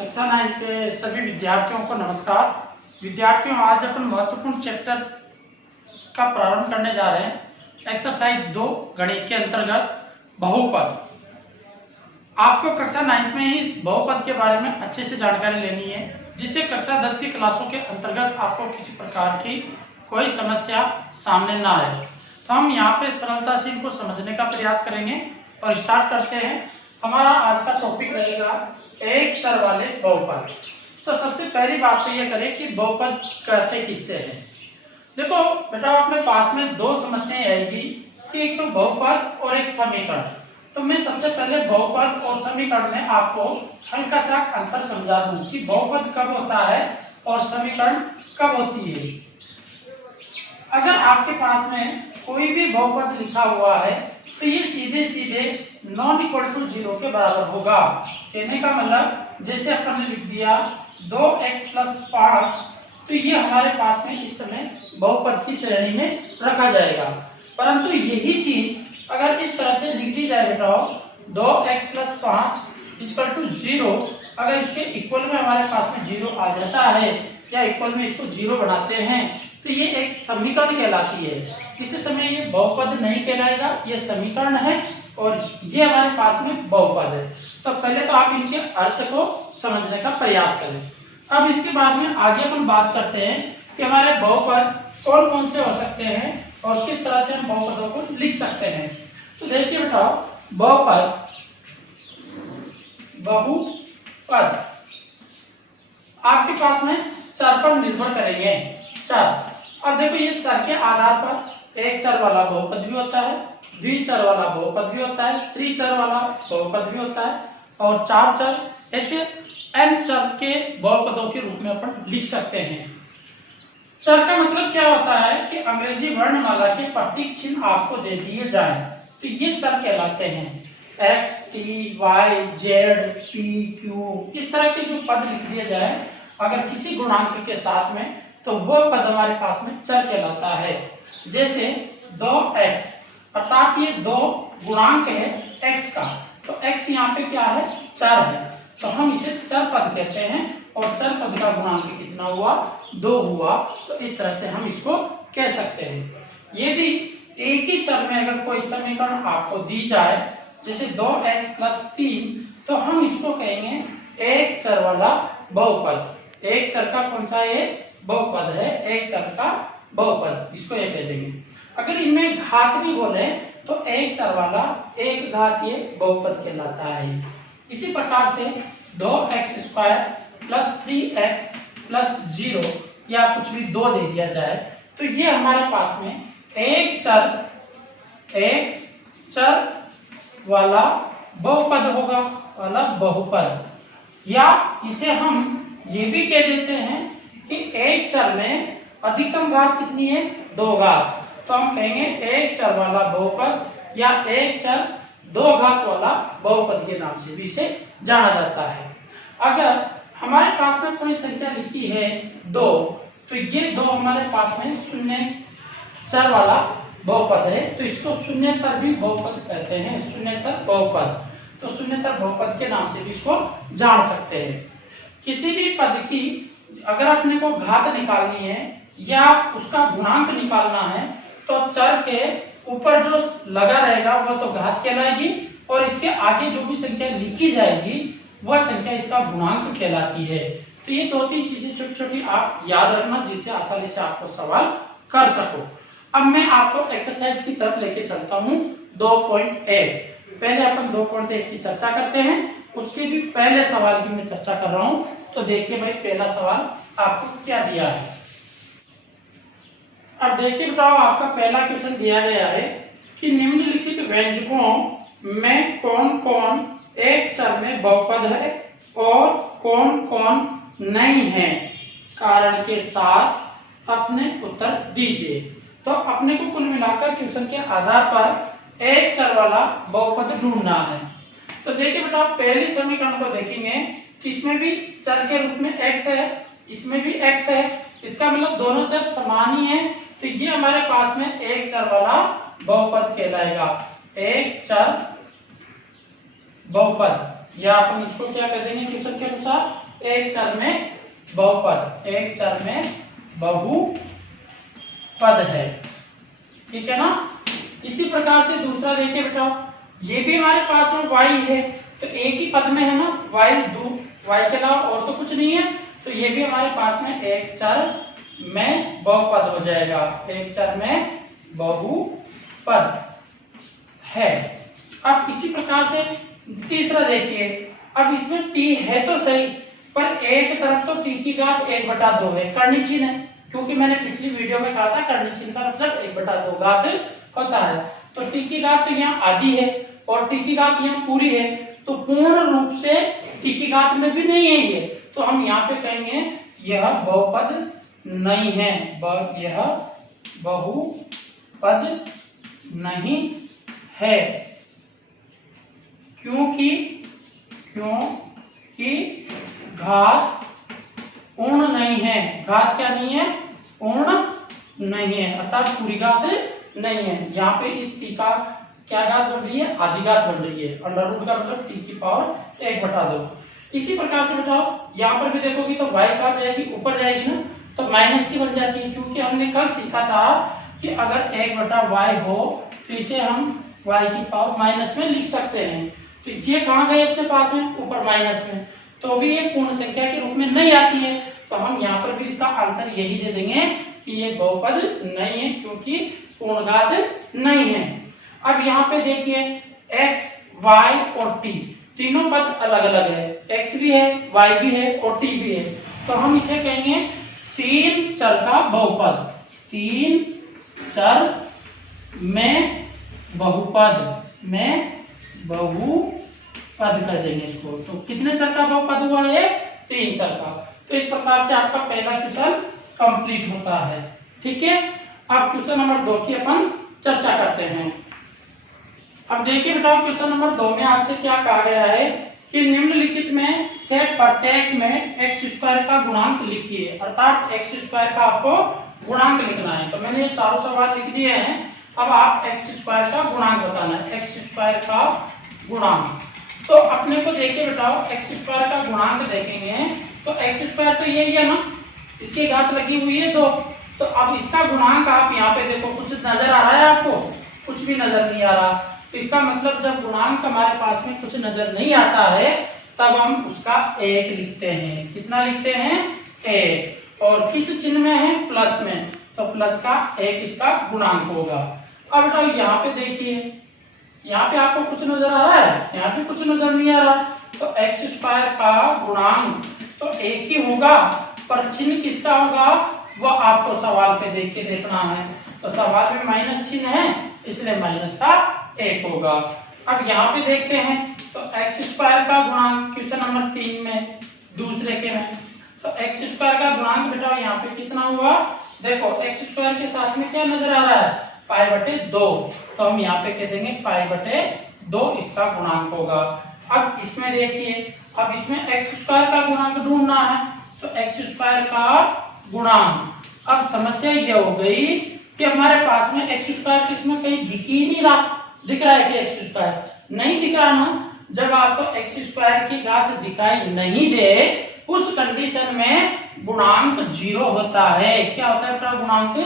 कक्षा 9 के सभी विद्यार्थियों को नमस्कार। विद्यार्थियों, आज अपन महत्वपूर्ण चैप्टर का प्रारंभ करने जा रहे हैं। एक्सरसाइज 2 गणित के अंतर्गत बहुपद। आपको कक्षा 9 में ही बहुपद के बारे में अच्छे से जानकारी लेनी है, जिससे कक्षा 10 की क्लासों के अंतर्गत आपको किसी प्रकार की कोई समस्या सामने ना आए। तो हम यहाँ पे सरलता से इनको समझने का प्रयास करेंगे और स्टार्ट करते हैं। हमारा आज का टॉपिक रहेगा एक चर वाले बहुपद। तो सबसे पहली बात तो ये करें कि बहुपद कहते किससे हैं। देखो बेटा, अपने पास में दो समस्याएं आएगी कि एक तो बहुपद और एक समीकरण। तो मैं सबसे पहले बहुपद और समीकरण में आपको हल्का सा अंतर समझा दूं कि बहुपद कब होता है और समीकरण कब होती है। अगर आपके पास में कोई भी बहुपद लिखा हुआ है तो ये सीधे सीधे नॉन इक्वल टू 0 के बराबर होगा। कहने का मतलब जैसे अपन ने लिख दिया 2x + 5, तो ये हमारे पास में इस समय बहुपद की श्रेणी में रखा जाएगा। परंतु यही चीज अगर इस तरह से लिख दी जाए बेटा 2x + 5 = 0, अगर इसके इक्वल में हमारे पास में 0 आ जाता है या इक्वल में इसको 0 बनाते हैं तो ये एक समीकरण कहलाती है। इस समय ये बहुपद नहीं कहलाएगा, ये समीकरण है और ये हमारे पास में बहुपद है। तो पहले तो आप इनके अर्थ को समझने का प्रयास करें। अब इसके बाद में आगे अपन बात करते हैं कि हमारे बहुपद कौन कौन से हो सकते हैं और किस तरह से हम बहुपदों को लिख सकते हैं। तो देखिए बेटा, बहुपद आपके पास में चर पर निर्भर करेंगे। चर, अब देखो ये चर के आधार पर एक चर वाला बहुपद भी होता है, द्विचर वाला बहुपद भी होता है, त्रिचर वाला बहुपद भी होता है और चार चर, ऐसे n चर के बहुपदों के रूप में अपन लिख सकते हैं। चर का मतलब क्या होता है कि अंग्रेजी वर्णमाला के प्रतीक चिन्ह आपको दे दिए जाएं तो ये चर कहलाते हैं। x, t, y, z, p, q, इस तरह के जो पद लिख दिए जाए अगर किसी गुणांक के साथ में तो वह पद हमारे पास में चर कहलाता है। जैसे 2x, अर्थात ये 2 गुणांक है x का, तो x यहाँ पे क्या है, चर है, तो हम इसे चर पद कहते हैं और चर पद का गुणांक कितना हुआ, 2 हुआ। तो इस तरह से हम इसको कह सकते हैं। यदि एक ही चर में अगर कोई समीकरण आपको दी जाए जैसे 2x + 3, तो हम इसको कहेंगे एक चर वाला बहुपद। एक चर का कौन सा ये बहुपद है, एक चर का बहुपद, इसको ये कह देंगे। अगर इनमें घात भी बोले तो एक चर वाला एक घात ये बहुपद कहलाता है। इसी प्रकार से 2x² + 3x + 0 या कुछ भी 2 दे दिया जाए तो ये हमारे पास में एक चर वाला बहुपद होगा, वाला बहुपद। या इसे हम ये भी कह देते हैं कि एक चर में अधिकतम घात कितनी है, 2 घात, तो हम कहेंगे एक चर वाला बहुपद या एक चर 2 घात वाला बहुपद के नाम से भी इसे जाना जाता है। अगर हमारे पास में कोई संख्या लिखी है 2, तो ये 2 हमारे पास में शून्य चर वाला बहुपद है, तो इसको शून्यतर भी बहुपद कहते हैं, शून्यतर बहुपद। तो शून्यतर बहुपद के नाम से भी इसको जान सकते हैं। किसी भी पद की अगर अपने को घात निकालनी है या उसका गुणांक निकालना है तो चर के ऊपर जो लगा रहेगा वो तो घात कहलाएगी और इसके आगे जो भी संख्या लिखी जाएगी वह संख्या इसका गुणांक कहलाती है। तो ये 2-3 चीजें छोटी छोटी आप याद रखना जिससे आसानी से आपको सवाल कर सको। अब मैं आपको एक्सरसाइज की तरफ लेके चलता हूँ 2.1। पहले अपन 2.1 की चर्चा करते हैं, उसके भी पहले सवाल की मैं चर्चा कर रहा हूँ। तो देखिए भाई, पहला सवाल आपको क्या दिया है। अब देखिए बताओ, आपका पहला क्वेश्चन दिया गया है कि निम्नलिखित व्यंजकों में कौन कौन एक चर में बहुपद है और कौन कौन नहीं है, कारण के साथ अपने उत्तर दीजिए। तो अपने को कुल मिलाकर क्वेश्चन के आधार पर एक चर वाला बहुपद ढूंढना है। तो देखिए बेटा, पहली समीकरण को देखेंगे, इसमें भी चर के रूप में x है, इसमें भी x है, इसका मतलब दोनों चर समान ही है, तो ये हमारे पास में एक चर वाला बहुपद कहलाएगा। एक चर बहुपद या अपन इसको क्या कर देंगे क्वेश्चन के अनुसार, एक चर में बहुपद, एक चर में बहुपद है। ठीक है ना। इसी प्रकार से दूसरा देखिए बेटा, ये भी हमारे पास में y है, तो एक ही पद में है ना, y के अलावा और तो कुछ नहीं है, तो ये भी हमारे पास में एक चर में बहुपद हो जाएगा, एक चर में बहुपद है। अब इसी प्रकार से तीसरा देखिए, अब इसमें t है तो सही, पर एक तरफ तो t की घात 1/2 है, कर्णी चिन्ह है, क्योंकि मैंने पिछली वीडियो में कहा था कर्णी चिन्ह का मतलब 1/2 घात होता है। तो t की घात तो यहाँ आधी है और t की घात यहाँ पूरी है, तो पूर्ण रूप से t की घात में भी नहीं है ये, तो हम यहाँ पे कहेंगे यह बहुपद नहीं है, यह बहुपद नहीं है, क्योंकि घात पूर्ण नहीं है। घात क्या नहीं है? पूर्ण नहीं है, अर्थात पूरी घात नहीं है। यहाँ पे इस t का क्या घात बन रही है? आधी घात बन रही है। अंडर रूट का मतलब t की पावर 1/2। इसी प्रकार से बताओ, यहाँ पर भी देखोगी तो y कहाँ जाएगी? ऊपर जाएगी ना, तो माइनस की बन जाती है, क्योंकि हमने कल सीखा था कि अगर 1/y हो तो इसे हम y की पावर माइनस में लिख सकते हैं। तो ये कहाँ गए अपने पास में? ऊपर माइनस में, तो भी ये पूर्ण संख्या के रूप में नहीं आती है, तो हम यहाँ पर भी इसका आंसर यही दे देंगे कि ये बहुपद नहीं है, क्योंकि पूर्णघात नहीं है। अब यहाँ पे देखिए x, y और t तीनों पद अलग अलग है, x भी है, y भी है और t भी है, तो हम इसे कहेंगे तीन चर का बहुपद, तीन चर में बहुपद कर देंगे इसको। तो कितने चर का बहुपद हुआ है? तीन चर का। तो इस प्रकार से आपका पहला क्वेश्चन कंप्लीट होता है। ठीक है, अब क्वेश्चन नंबर 2 की अपन चर्चा करते हैं। अब देखिए बेटा, क्वेश्चन नंबर 2 में आपसे क्या कहा गया है कि निम्नलिखित में से प्रत्येक में x² का गुणांक लिखिए, अर्थात x² का आपको गुणांक लिखना है। तो मैंने ये चारों सवाल लिख दिए हैं, अब आप x² का गुणांक बताना है, x² का गुणांक। तो अपने को देखिए बेटाओ, x² का गुणांक देखेंगे तो x² तो यही है ना, इसकी घात लगी हुई है 2, तो अब इसका गुणांक आप यहाँ पे देखो, कुछ नजर आ रहा है आपको? कुछ भी नजर नहीं आ रहा। तो इसका मतलब जब गुणांक हमारे पास में कुछ नजर नहीं आता है तब हम उसका 1 लिखते हैं। कितना लिखते हैं? 1। और किस चिन्ह में है? प्लस में, तो प्लस का 1 इसका गुणांक होगा। अब बेटा यहाँ पे देखिए, यहाँ पे आपको कुछ नजर आ रहा है? यहाँ पे कुछ नजर नहीं आ रहा, तो x² का गुणांक तो 1 ही होगा, पर चिन्ह किसका होगा वो आपको सवाल पे देख के देखना है। तो सवाल में माइनस चिन्ह है, इसलिए माइनस का 1 होगा। अब यहाँ पे देखते हैं तो x² का गुणांक क्वेश्चन नंबर 3 में, दूसरे के में, तो x² का गुणांक बेटा यहाँ पे कितना हुआ? देखो x² के साथ में क्या नजर आ रहा है? π/2, तो हम यहाँ पे कह देंगे π/2 इसका गुणांक होगा। अब इसमें देखिए, अब इसमें x² का गुणांक ढूंढना है, तो x² का गुणांक। अब समस्या ये हो गई कि हमारे पास में x² किसमें कहीं दिख ही नहीं रहा, दिख रहा है कि x² नहीं दिख रहा ना। जब आपको x² की घात दिखाई नहीं दे, उस कंडीशन में गुणांक 0 होता है। क्या होता है बेटा? गुणांक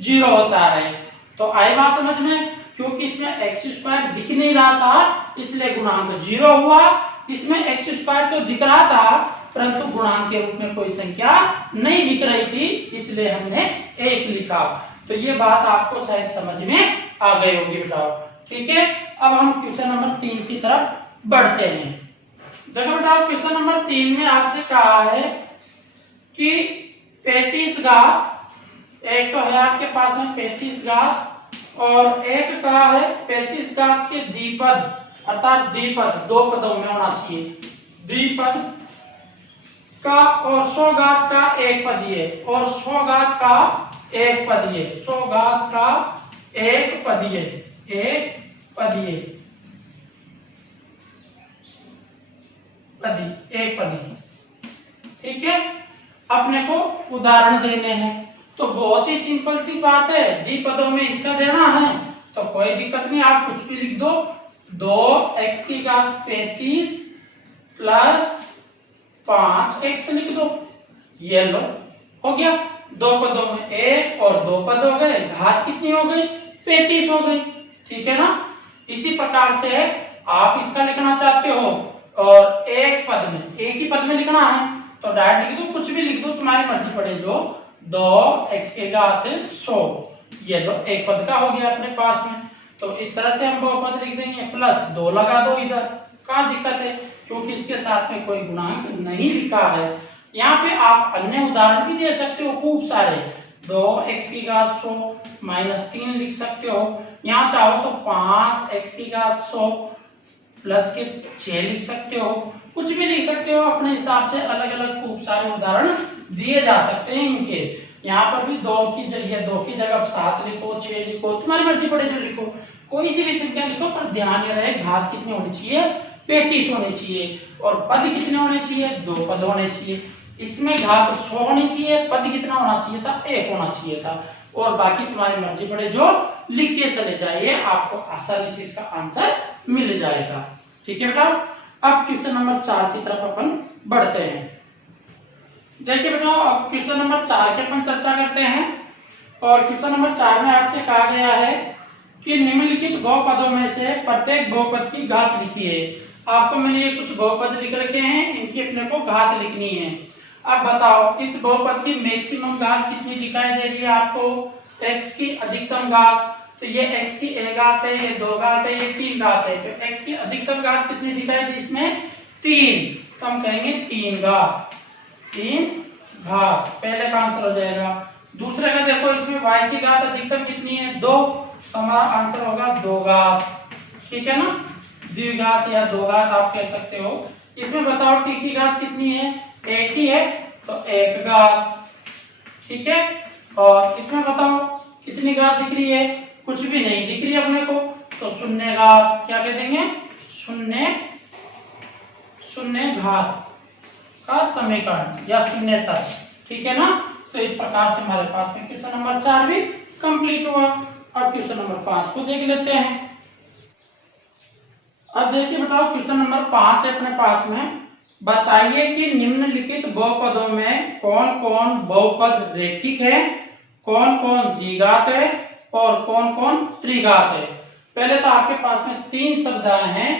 0 होता है। तो आई बात समझ में? क्योंकि इसमें x² दिख नहीं रहा था, इसलिए गुणांक 0 हुआ। इसमें x² तो दिख रहा था, परंतु गुणांक के रूप में कोई संख्या नहीं दिख रही थी, इसलिए हमने 1 लिखा। तो ये बात आपको शायद समझ में आ गई होगी बेटा। ठीक है, अब हम क्वेश्चन नंबर 3 की तरफ बढ़ते हैं। देखो बेटा, क्वेश्चन नंबर 3 में आपसे कहा है कि 35 घात, एक तो है आपके पास में 35 घात और एक का है 35 घात के द्विपद, अर्थात द्विपद 2 पदों में होना चाहिए, द्विपद का, और 100 घात का एक पदीय, और 100 घात का एक पदीय, 100 घात का एक पदीय, एक पदीय, एक पदीय। ठीक है, अपने को उदाहरण देने हैं, तो बहुत ही सिंपल सी बात है, द्विपदों में इसका देना है तो कोई दिक्कत नहीं, आप कुछ भी लिख दो। 2x की घात 35 प्लस 5x लिख दो, ये लो हो गया। दो पदों में एक और दो पद हो गए, घात कितनी हो गई 35 हो गई, ठीक है ना। इसी प्रकार से आप इसका लिखना चाहते हो और एक पद में, एक ही पद में लिखना है तो डायरेक्ट लिख दो, कुछ भी लिख दो तुम्हारी मर्जी पड़े जो 2x के घात 100, ये लो एक पद का हो गया अपने पास में। तो इस तरह से हम बहुपद लिख देंगे, प्लस 2 लगा दो इधर, क्या दिक्कत है क्योंकि इसके साथ में कोई गुणांक नहीं लिखा है। यहाँ पे आप अन्य उदाहरण भी दे सकते हो खूब सारे, 2x की घात 100 माइनस 3 लिख सकते हो, यहाँ चाहो तो 5x की घात 100 प्लस के 6 लिख सकते हो, कुछ भी लिख सकते हो अपने हिसाब से, अलग अलग खूब सारे उदाहरण दिए जा सकते हैं इनके। यहाँ पर भी 2 की जगह 7 लिखो, 6 लिखो, तुम्हारी मर्जी पड़े जो लिखो, कोई सी भी संख्या लिखो, पर ध्यान ये रहे घात कितनी होनी चाहिए 35 होनी चाहिए, और पद कितने होने चाहिए 2 पद होने चाहिए। इसमें घात 100 होनी चाहिए, पद कितना होना चाहिए था 1 होना चाहिए था, और बाकी तुम्हारी मर्जी पड़े जो लिख के चले जाइए, आपको आसानी से इसका आंसर मिल जाएगा, ठीक है बेटा। अब क्वेश्चन नंबर 4 की तरफ अपन बढ़ते हैं। देखिए बेटा, अब क्वेश्चन नंबर 4 की अपन चर्चा करते हैं, और क्वेश्चन नंबर 4 में आपसे कहा गया है कि निम्नलिखित बहुपदों में से प्रत्येक बहुपद की घात लिखिए। आपको मैंने ये कुछ बहुपद लिख रखे हैं, इनकी अपने को घात लिखनी है। अब बताओ इस बहुपद की मैक्सिमम घात कितनी दिखाई दे रही है आपको, x की अधिकतम घात, तो ये x की 1 घात है, ये 2 घात है, ये 3 घात है, तो x की अधिकतम घात कितनी दिखाई दी इसमें 3, तो हम कहेंगे 3 घात, 3 घात पहले का आंसर हो जाएगा। दूसरे का देखो इसमें y की घात अधिकतम कितनी है 2, तो हमारा आंसर होगा 2 घात, ठीक है ना, द्विघात या 2 घात आप कह सकते हो। इसमें बताओ t की घात कितनी है, 1 ही है तो 1 घात, ठीक है। और इसमें बताओ कितनी घात दिख रही है, कुछ भी नहीं दिख रही है अपने को, तो 0 घात, क्या कह देंगे 0 घात का समीकरण या शून्यतर, ठीक है ना। तो इस प्रकार से हमारे पास में क्वेश्चन नंबर 4 भी कंप्लीट हुआ। अब क्वेश्चन नंबर 5 को देख लेते हैं। अब देखिए बताओ क्वेश्चन नंबर 5 है अपने पास में, बताइए कि निम्नलिखित बहुपदों में कौन कौन बहुपद रेखिक है, कौन कौन द्विघात है और कौन कौन त्रिघात है। पहले तो आपके पास में 3 शब्द आए हैं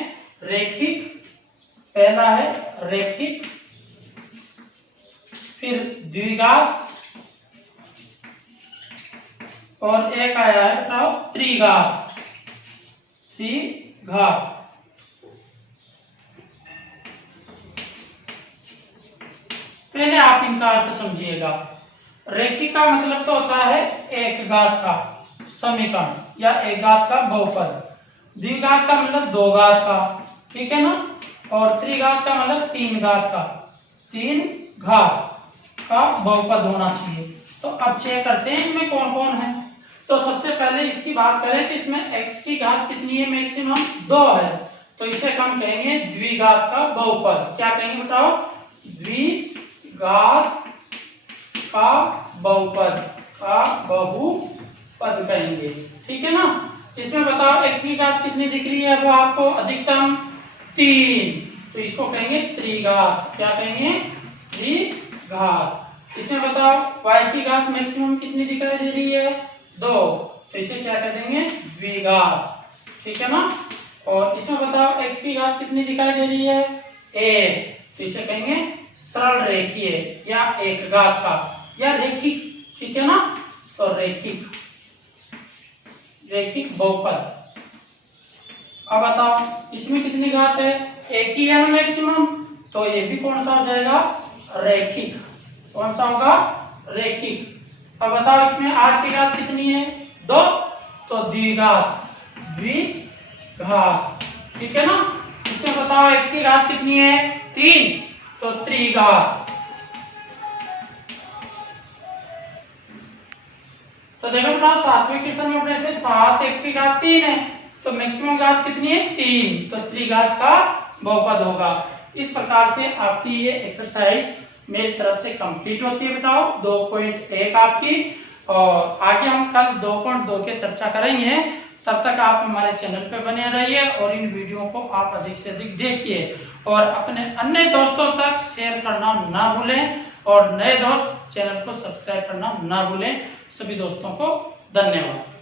रेखिक, पहला है रेखिक, फिर द्विघात और एक आया है बताओ त्रिघात, त्रिघात। पहले आप इनका अर्थ समझिएगा। रेखिक का मतलब तो होता है एक घात का समीकरण या एक घात का बहुपद, द्विघात का मतलब 2 घात का, ठीक है ना, और त्रिघात का मतलब 3 घात का, 3 घात का बहुपद होना चाहिए। तो अब चेक करते हैं इनमें कौन कौन है। तो सबसे पहले इसकी बात करें कि इसमें x की घात कितनी है मैक्सिमम 2 है, तो इसे हम कहेंगे द्विघात का बहुपद। क्या कहेंगे बताओ, द्विघात का बहुपद, का बहुपद कहेंगे, ठीक है ना। इसमें बताओ x की घात कितनी दिख रही है अब आपको अधिकतम 3, तो इसको कहेंगे त्रिघात, क्या कहेंगे त्रिघात। इसमें बताओ y की घात मैक्सिमम कितनी दिखाई दे रही है 2, तो इसे क्या कह देंगे द्विघात, ठीक है ना। और इसमें बताओ x की घात कितनी दिखाई दे रही है 1, तो इसे कहेंगे सरल रेखीय या एक घात का या रेखिक, ठीक है ना। तो रेखिक, रेखिक बहुपद। अब बताओ इसमें कितनी घात है, एक ही है मैक्सिमम, तो ये भी कौन सा हो जाएगा रेखिक, कौन सा होगा रेखिक। अब बताओ इसमें r की घात कितनी है 2, तो द्विघात, द्विघात, ठीक है ना। इसमें बताओ x की घात कितनी है 3, तो त्रिघात। तो देखो बेटा 7वें क्वेश्चन में अपने से 7x की घात 3 है, तो मैक्सिमम घात कितनी है 3, तो त्रिघात का बहुपद होगा। इस प्रकार से आपकी ये एक्सरसाइज मेरी तरफ से कंप्लीट होती है। बताओ 2.1 आपकी, और आगे हम कल 2.2 के चर्चा करेंगे। तब तक आप हमारे चैनल पे बने रहिए और इन वीडियो को आप अधिक से अधिक देखिए और अपने अन्य दोस्तों तक शेयर करना ना भूलें और नए दोस्त चैनल को सब्सक्राइब करना ना भूलें। सभी दोस्तों को धन्यवाद।